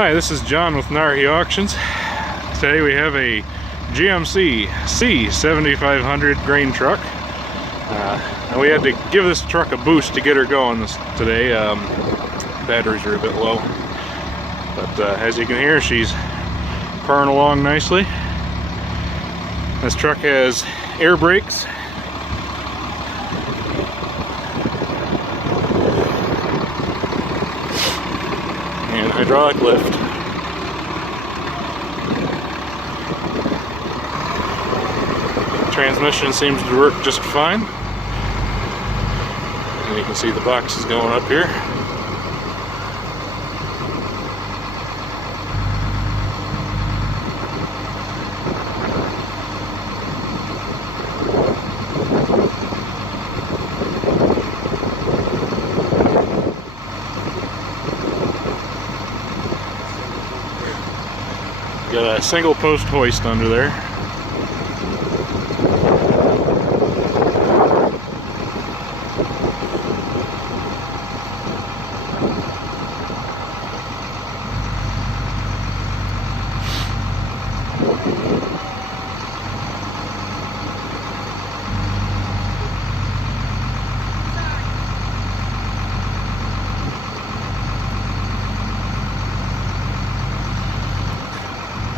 Hi, this is John with Narhi Auctions. Today we have a GMC C-7500 Grain Truck. And we had to give this truck a boost to get her going today. Batteries are a bit low. But as you can hear, she's purring along nicely. This truck has air brakes. And hydraulic lift. Transmission seems to work just fine. And you can see the boxes going up here. Got a single post hoist under there.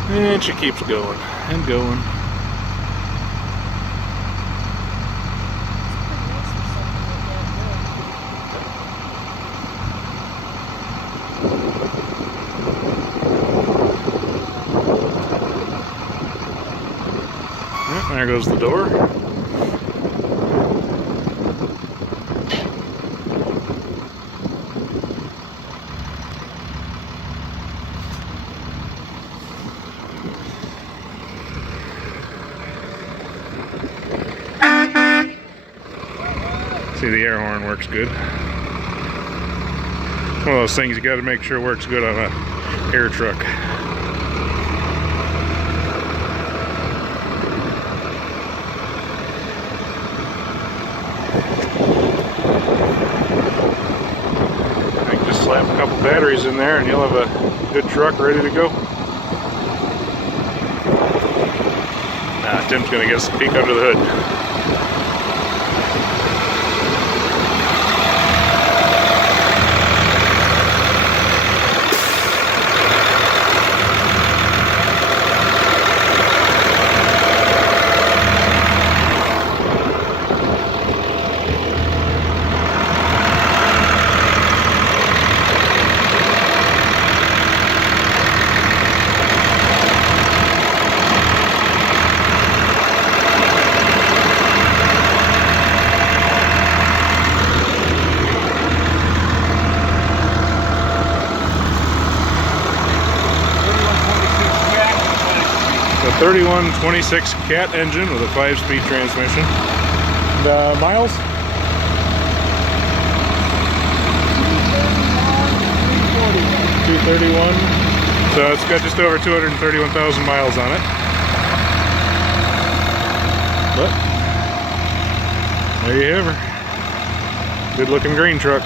And she keeps going and going. Yep, there goes the door. See, the air horn works good. One of those things you got to make sure works good on an air truck. I can just slap a couple batteries in there and you'll have a good truck ready to go. Tim's going to get us a peek under the hood. The 3126 Cat engine with a 5-speed transmission. And, miles? 231. So it's got just over 231,000 miles on it. But there you have her. Good looking grain truck.